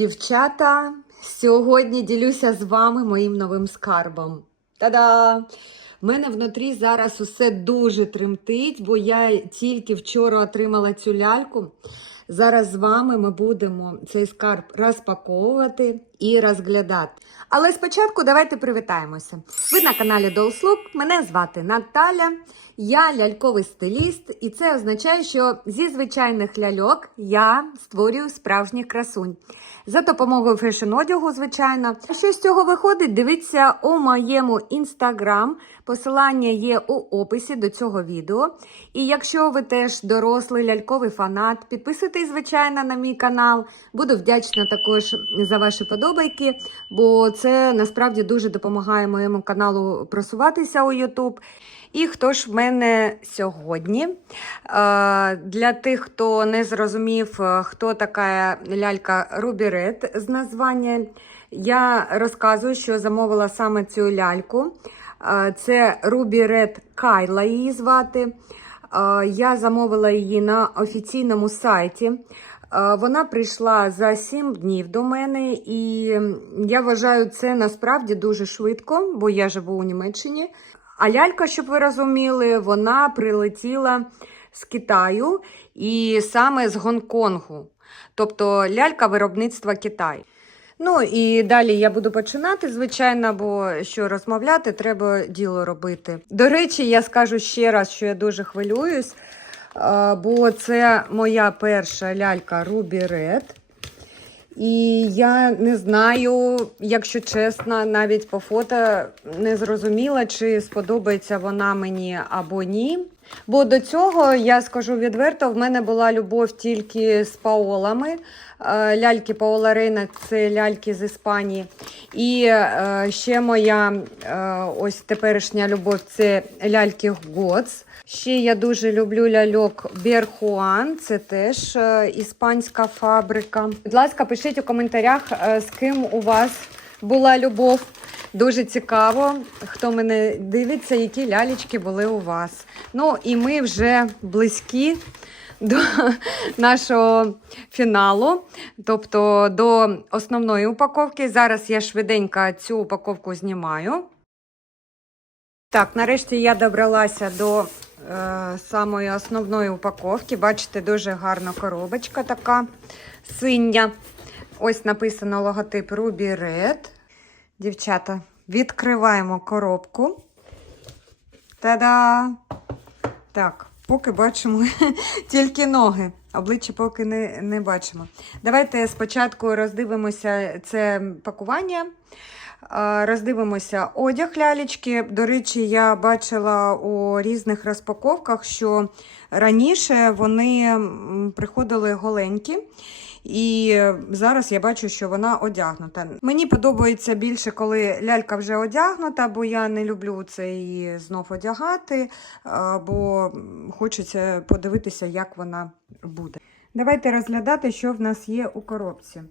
Дівчата, сьогодні ділюся з вами моїм новим скарбом. Та-да! В мене внутрі зараз усе дуже тремтить, бо я тільки вчора отримала цю ляльку. Зараз з вами ми будемо цей скарб розпаковувати і розглядати. Але спочатку давайте привітаємося. Ви на каналі Look, мене звати Наталя, я ляльковий стиліст, і це означає, що зі звичайних ляльок я створюю справжніх красунь. За допомогою фешн-одягу, звичайно. Що з цього виходить? Дивіться у моєму інстаграм. Посилання є у описі до цього відео. І якщо ви теж дорослий ляльковий фанат, підписуйтесь, звичайно, на мій канал. Буду вдячна також за ваші подобайки, бо це насправді дуже допомагає моєму каналу просуватися у YouTube. І хто ж в мене сьогодні? Е, Для тих, хто не зрозумів, е, хто така лялька Red з названня, я розказую, що замовила саме цю ляльку. Це Ruby Red Кайла її звати. Я замовила її на офіційному сайті. Вона прийшла за 7 днів до мене, і я вважаю це насправді дуже швидко, бо я живу у Німеччині. А лялька, щоб ви розуміли, вона прилетіла з Китаю і саме з Гонконгу. Тобто лялька виробництва Китаю. Ну і далі я буду починати, звичайно, бо що розмовляти, треба діло робити. До речі, я скажу ще раз, що я дуже хвилююсь, бо це моя перша лялька Ruby Red. І я не знаю, якщо чесно, навіть по фото не зрозуміла, чи сподобається вона мені або ні. Бо до цього, я скажу відверто, в мене була любов тільки з паолами. Е, Ляльки Паола Рейна це ляльки з Іспанії. І е, ще моя е, ось теперішня любов це ляльки Гоц. Ще я дуже люблю ляльок Берхуан, це теж іспанська фабрика. Будь ласка, пишіть у коментарях, з ким у вас була любов. Дуже цікаво, хто мене дивиться, які лялечки були у вас. Ну і ми вже близькі до нашого фіналу, тобто до основної упаковки. Зараз я швиденько цю упаковку знімаю. Так, нарешті я добралася до е, самої основної упаковки. Бачите, дуже гарна коробочка така синя. Ось написано логотип Ruby Red. Дівчата, відкриваємо коробку. Та-да! Так, поки бачимо тільки ноги. Обличчя поки не, не бачимо. Давайте спочатку роздивимося це пакування. Роздивимося одяг лялечки. До речі, я бачила у різних розпаковках, що раніше вони приходили голенькі. І зараз я бачу, що вона одягнута. Мені подобається більше, коли лялька вже одягнута, бо я не люблю це її знов одягати, бо хочеться подивитися, як вона буде. Давайте розглядати, що в нас є у коробці.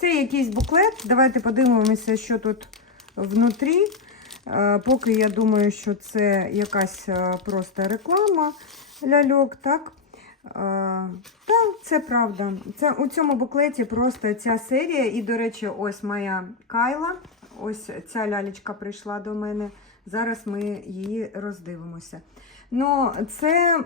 Це якийсь буклет. Давайте подивимося, що тут внутрі. Поки я думаю, що це якась просто реклама ляльок, так? Так, це правда. Це у цьому буклеті просто ця серія. І, до речі, ось моя Кайла. Ось ця лялечка прийшла до мене. Зараз ми її роздивимося. Ну, це е,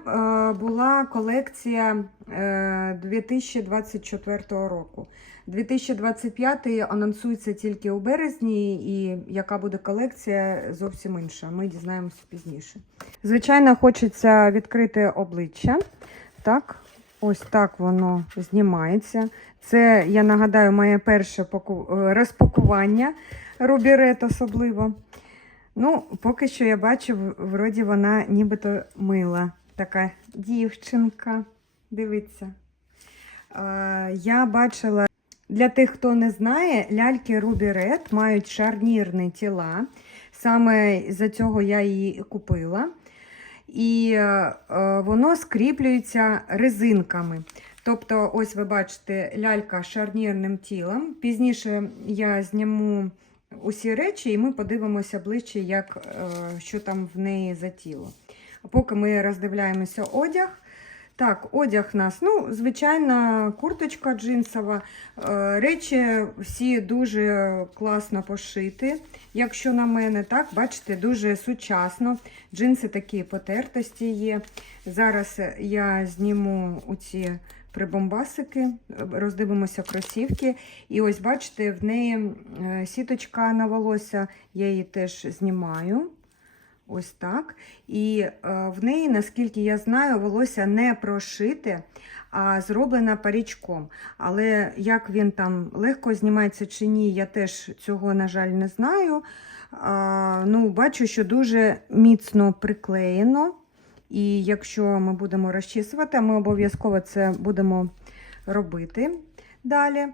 була колекція е, 2024 року. 2025 анонсується тільки у березні, і яка буде колекція зовсім інша. Ми дізнаємося пізніше. Звичайно, хочеться відкрити обличчя. Так, ось так воно знімається. Це, я нагадаю, моє перше е, розпакування Рубірет особливо. Ну, поки що я бачу, вроді вона нібито мила. Така дівчинка. Дивіться. Е, я бачила, для тих, хто не знає, ляльки Red мають шарнірні тіла. Саме за цього я її купила. І е, е, воно скріплюється резинками. Тобто, ось ви бачите, лялька з шарнірним тілом. Пізніше я зніму усі речі, і ми подивимося ближче, як, е, що там в неї за тіло. Поки ми роздивляємося одяг, Так, одяг нас, ну, звичайна курточка джинсова. Е, Речі всі дуже класно пошиті, якщо на мене, так, бачите, дуже сучасно. Джинси такі потертості є. Зараз я зніму оці прибомбасики, роздивимося кросівки. І ось бачите, в неї е, сіточка на волосся, я її теж знімаю. Ось так. І е, в неї, наскільки я знаю, волосся не прошите, а зроблено парічком. Але як він там легко знімається чи ні, я теж цього, на жаль, не знаю. А, ну, бачу, що дуже міцно приклеєно. І якщо ми будемо розчісувати, ми обов'язково це будемо робити далі,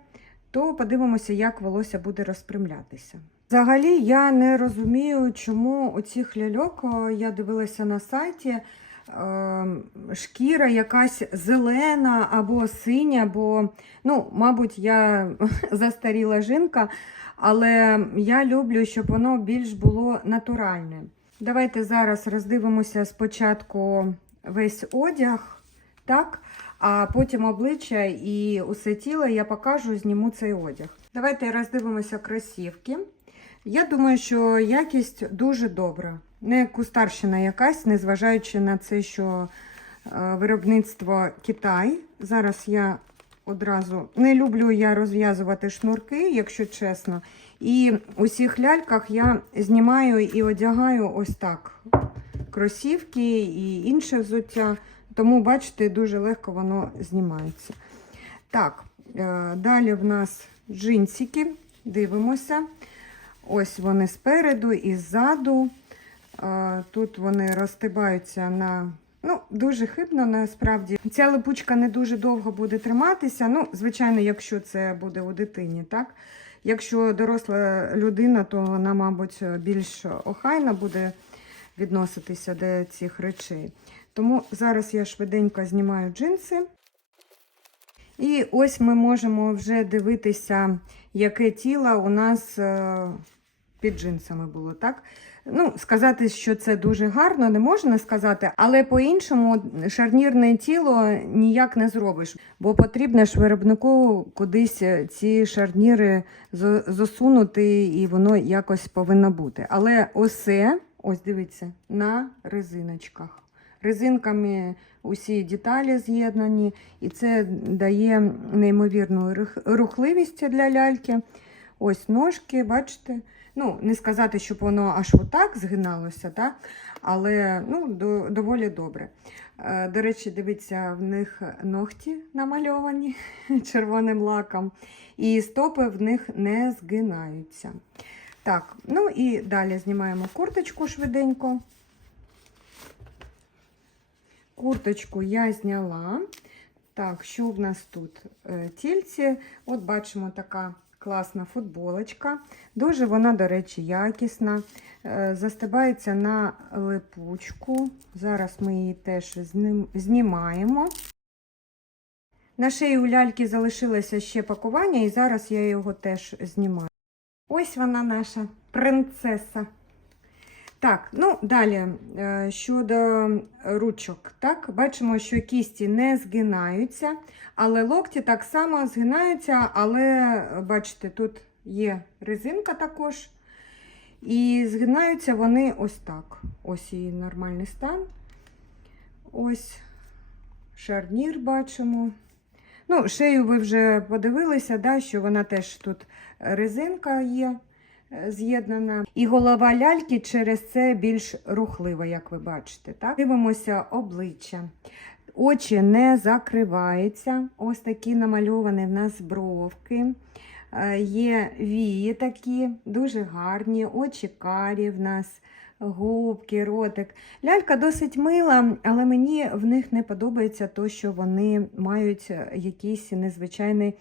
то подивимося, як волосся буде розпрямлятися. Взагалі, я не розумію, чому оцих ляльок я дивилася на сайті. е, Шкіра якась зелена або синя, бо, ну, мабуть, я застаріла жінка, але я люблю, щоб воно більш було натуральне. Давайте зараз роздивимося спочатку весь одяг, так? А потім обличчя і усе тіло я покажу, зніму цей одяг. Давайте роздивимося кросівки. Я думаю, що якість дуже добра. Не кустарщина якась, незважаючи на це, що е, виробництво Китай. Зараз я одразу не люблю я розв'язувати шнурки, якщо чесно. І у всіх ляльках я знімаю і одягаю ось так. Кросівки і інше взуття. Тому, бачите, дуже легко воно знімається. Так, е, далі в нас джинсики. Дивимося. Ось вони спереду і ззаду. Е, Тут вони розстибаються на. Ну, дуже хибно насправді. Ця липучка не дуже довго буде триматися. Ну, звичайно, якщо це буде у дитині, так? Якщо доросла людина, то вона, мабуть, більш охайно буде відноситися до цих речей. Тому зараз я швиденько знімаю джинси. І ось ми можемо вже дивитися, яке тіло у нас е, під джинсами було, так? Ну, сказати, що це дуже гарно, не можна сказати, але по-іншому шарнірне тіло ніяк не зробиш, бо потрібно ж виробнику кудись ці шарніри засунути, і воно якось повинно бути. Але усе, ось дивіться, на резиночках. Резинками усі деталі з'єднані, і це дає неймовірну рух- рухливість для ляльки. Ось ножки, бачите. Ну, не сказати, щоб воно аж отак згиналося, так? але ну, до, доволі добре. Е, До речі, дивіться, в них ногті намальовані червоним лаком, і стопи в них не згинаються. Так, ну і далі знімаємо курточку швиденько. Курточку я зняла. Так, що в нас тут? Е, Тільці. От бачимо така класна футболочка. Дуже вона, до речі, якісна. Е, Застибається на липучку. Зараз ми її теж знімаємо. На шиї у ляльки залишилося ще пакування, і зараз я його теж знімаю. Ось вона наша принцеса. Так, ну далі е, щодо ручок. Так, бачимо, що кісті не згинаються, але локті так само згинаються, але бачите, тут є резинка також. І згинаються вони ось так. Ось її нормальний стан. Ось шарнір бачимо. Ну, шею ви вже подивилися, да, що вона теж тут резинка є з'єднана. І голова ляльки через це більш рухлива, як ви бачите. Так? Дивимося обличчя. Очі не закриваються. Ось такі намальовані в нас бровки. Е, Є вії такі, дуже гарні, очі карі в нас, губки, ротик. Лялька досить мила, але мені в них не подобається то, що вони мають якийсь незвичайний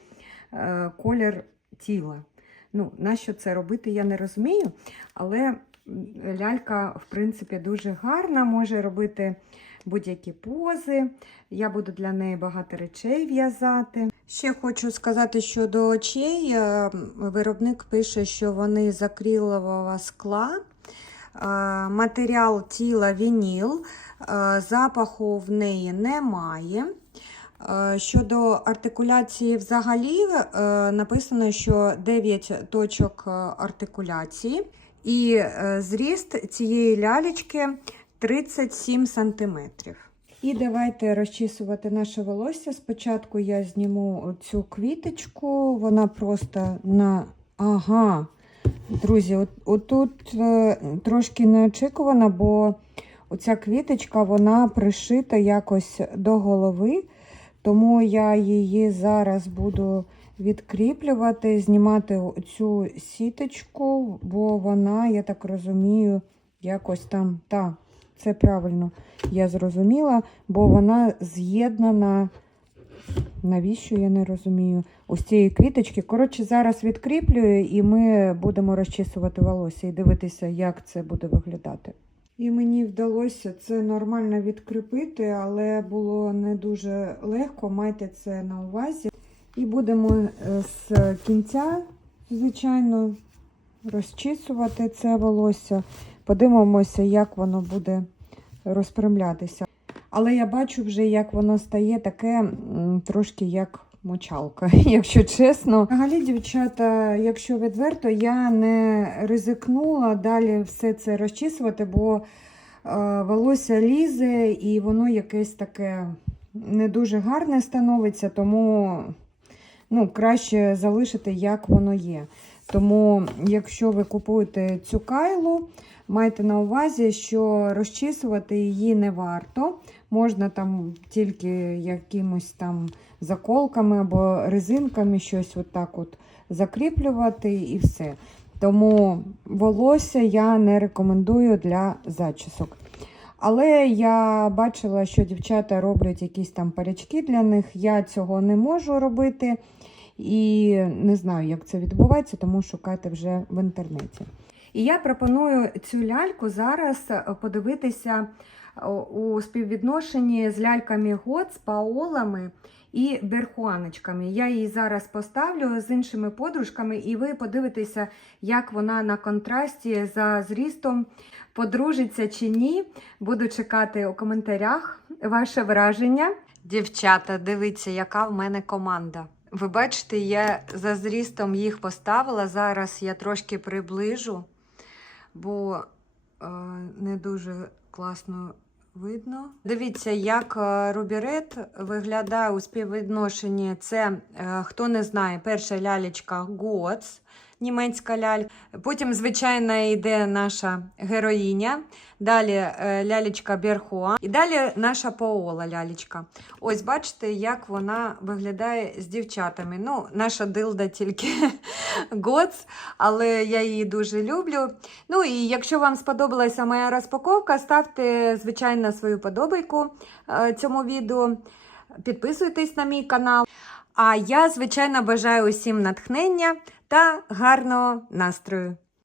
е, колір тіла. Ну, нащо це робити, я не розумію. Але лялька, в принципі, дуже гарна, може робити будь-які пози. Я буду для неї багато речей в'язати. Ще хочу сказати щодо очей. Е, Виробник пише, що вони з акрилового скла. матеріал тіла вініл, е, запаху в неї немає. Е, Щодо артикуляції взагалі, е, написано, що 9 точок е, артикуляції, і зріст цієї лялечки 37 см. І давайте розчісувати наше волосся. Спочатку я зніму цю квіточку, вона просто на. Ага. Друзі, от, отут трошки неочікувано, бо оця квіточка вона пришита якось до голови, тому я її зараз буду відкріплювати, знімати цю сіточку, бо вона, я так розумію, якось там, та, це правильно я зрозуміла, бо вона з'єднана. Навіщо я не розумію? Ось цієї квіточки. Коротше, зараз відкріплюю і ми будемо розчісувати волосся і дивитися, як це буде виглядати. І мені вдалося це нормально відкріпити, але було не дуже легко. Майте це на увазі. І будемо е, з кінця, звичайно, розчісувати це волосся. Подивимося, як воно буде розпрямлятися. Але я бачу вже, як воно стає таке трошки як мочалка, якщо чесно. Взагалі, дівчата, якщо відверто, я не ризикнула далі все це розчісувати, бо е, волосся лізе і воно якесь таке не дуже гарне становиться, тому ну, краще залишити, як воно є. Тому, якщо ви купуєте цю кайлу, майте на увазі, що розчісувати її не варто. Можна там тільки якимось там заколками або резинками щось отак от закріплювати і все. Тому волосся я не рекомендую для зачісок. Але я бачила, що дівчата роблять якісь там парячки для них. Я цього не можу робити. І не знаю, як це відбувається, тому шукайте вже в інтернеті. І я пропоную цю ляльку зараз е, подивитися у співвідношенні з ляльками год, з паолами і берхуаночками. Я її зараз поставлю з іншими подружками, і ви подивитеся, як вона на контрасті за зрістом подружиться чи ні. Буду чекати у коментарях ваше враження. Дівчата, дивіться, яка в мене команда. Ви бачите, я за зрістом їх поставила. Зараз я трошки приближу, бо е, не дуже класно видно. Дивіться, як е, рубірет виглядає у співвідношенні. Це, е, хто не знає, перша лялечка Гоц, німецька лялька. Потім, звичайно, йде наша героїня. Далі е, лялечка Берхуа. І далі наша Паола лялечка. Ось бачите, як вона виглядає з дівчатами. Ну, наша дилда тільки Гоц, але я її дуже люблю. Ну і якщо вам сподобалася моя розпаковка, ставте, звичайно, свою подобайку е, цьому відео. Підписуйтесь на мій канал. А я, звичайно, бажаю усім натхнення та гарного настрою.